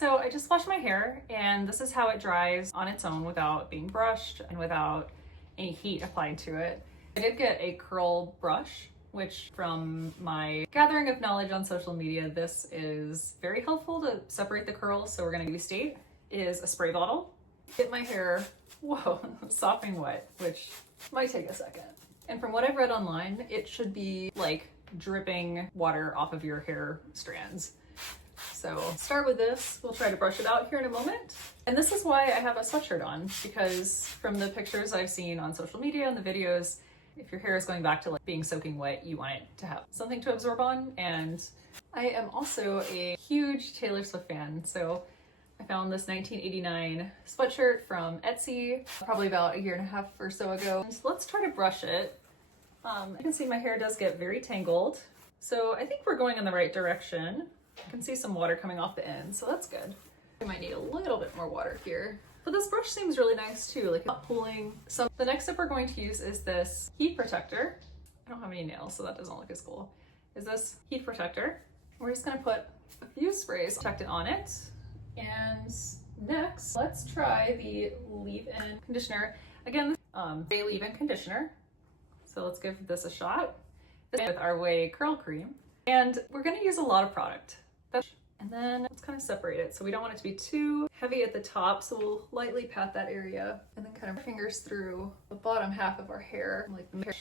So I just washed my hair and this is how it dries on its own without being brushed and without any heat applied to it. I did get a curl brush, which from my gathering of knowledge on social media, this is very helpful to separate the curls. So we're gonna use state is a spray bottle. Get my hair, whoa, sopping wet, which might take a second. And from what I've read online, it should be like dripping water off of your hair strands. So start with this. We'll try to brush it out here in a moment. And this is why I have a sweatshirt on, because from the pictures I've seen on social media and the videos, if your hair is going back to like being soaking wet, you want it to have something to absorb on. And I am also a huge Taylor Swift fan. So I found this 1989 sweatshirt from Etsy, probably about a year and a half or so ago. So let's try to brush it. You can see my hair does get very tangled. So I think we're going in the right direction. I can see some water coming off the end, so that's good. We might need a little bit more water here. But this brush seems really nice too, like not pulling. So the next step we're going to use is this heat protector. I don't have any nails, so that doesn't look as cool. Is this heat protector. We're just gonna put a few sprays, protect it on it. And next, let's try the leave-in conditioner. Again, a leave-in conditioner. So let's give this a shot. This is with our Ouai Curl Cream. And we're gonna use a lot of product. And then let's kind of separate it. So we don't want it to be too heavy at the top. So we'll lightly pat that area and then kind of fingers through the bottom half of our hair. Like the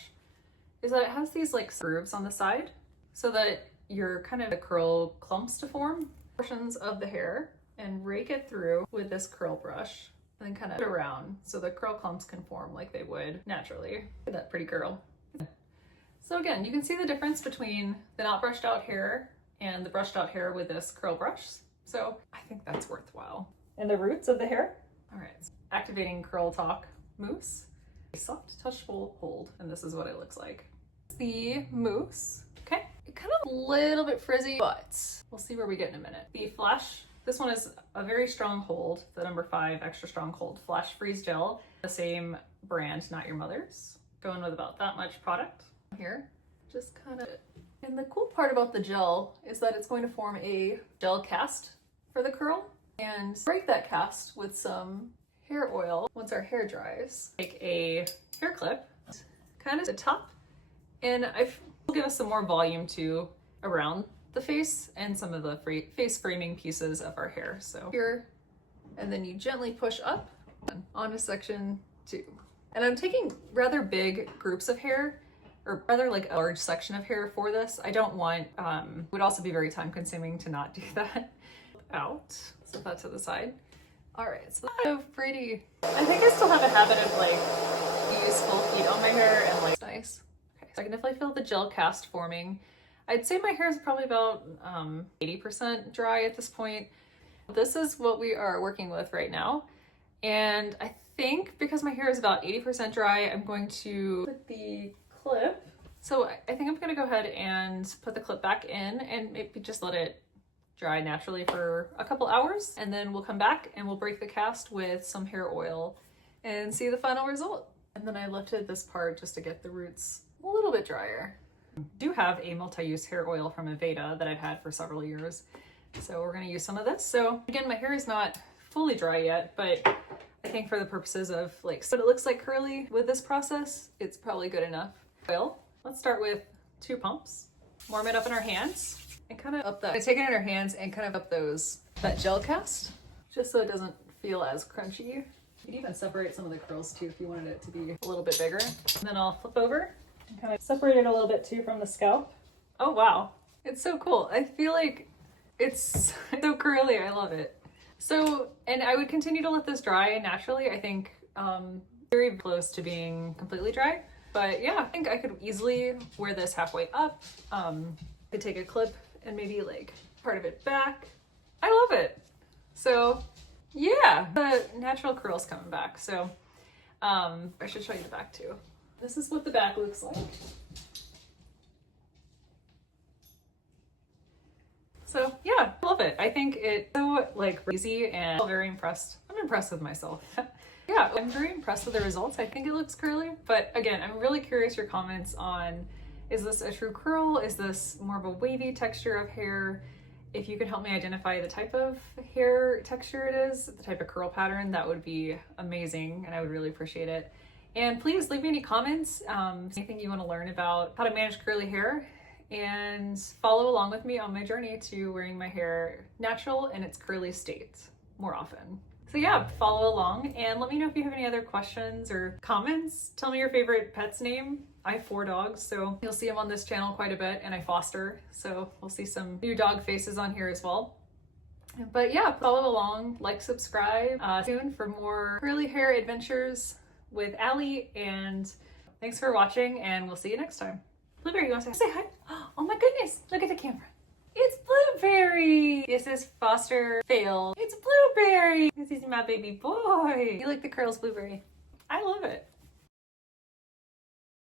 is that it has these like grooves on the side so that your kind of the curl clumps to form portions of the hair, and rake it through with this curl brush and then kind of around so the curl clumps can form like they would naturally. Look at that pretty curl. So again, you can see the difference between the not brushed out hair and the brushed out hair with this curl brush. So I think that's worthwhile. And the roots of the hair. All right, activating Curl Talk mousse. A soft, touchable hold, and this is what it looks like. The mousse, okay? Kind of a little bit frizzy, but we'll see where we get in a minute. The Flash, this one is a very strong hold, the number 5 extra strong hold Flash Freeze Gel, the same brand, Not Your Mother's. Going with about that much product here. Just kind of, and the cool part about the gel is that it's going to form a gel cast for the curl, and break that cast with some hair oil once our hair dries. Take a hair clip, kind of the top, and will give us some more volume too around the face and some of the face framing pieces of our hair. So here, and then you gently push up onto section 2. And I'm taking rather big groups of hair, or rather like a large section of hair for this. I don't want, would also be very time consuming to not do that. Out, set that to the side. All right, so that's so pretty. I think I still have a habit of like use full heat on my hair and like, nice. Okay, so I can definitely feel the gel cast forming. I'd say my hair is probably about 80% dry at this point. This is what we are working with right now. And I think because my hair is about 80% dry, I'm going to put the clip. So I think I'm gonna go ahead and put the clip back in and maybe just let it dry naturally for a couple hours. And then we'll come back and we'll break the cast with some hair oil and see the final result. And then I lifted this part just to get the roots a little bit drier. I do have a multi-use hair oil from Aveda that I've had for several years. So we're gonna use some of this. So again, my hair is not fully dry yet, but I think for the purposes of like what it looks like curly with this process, it's probably good enough. Oil. Let's start with 2 pumps. Warm it up in our hands and kind of up that. I take it in our hands and kind of up that gel cast, just so it doesn't feel as crunchy. You could even separate some of the curls too if you wanted it to be a little bit bigger. And then I'll flip over and kind of separate it a little bit too from the scalp. Oh wow, it's so cool. I feel like it's so curly. I love it. So, and I would continue to let this dry naturally. I think very close to being completely dry. But yeah, I think I could easily wear this halfway up. I could take a clip and maybe like part of it back. I love it. So yeah, the natural curls coming back. So I should show you the back too. This is what the back looks like. So yeah, I love it. I think it's so like easy and I'm very impressed. I'm impressed with myself. Yeah, I'm very impressed with the results. I think it looks curly, but again, I'm really curious your comments on, is this a true curl? Is this more of a wavy texture of hair? if you could help me identify the type of hair texture it is, the type of curl pattern, that would be amazing and I would really appreciate it. And please leave me any comments, anything you want to learn about how to manage curly hair, and follow along with me on my journey to wearing my hair natural in its curly state more often. So yeah, follow along and let me know if you have any other questions or comments. Tell me your favorite pet's name. I have 4 dogs, so you'll see them on this channel quite a bit, and I foster, so we'll see some new dog faces on here as well. But yeah, follow along, like, subscribe, soon for more curly hair adventures with Allie, and thanks for watching, and we'll see you next time. Blueberry, you want to say hi? Oh my goodness, look at the camera. It's Blueberry! This is Foster Fail. It's Blueberry! This is my baby boy. You like the curls, Blueberry? I love it.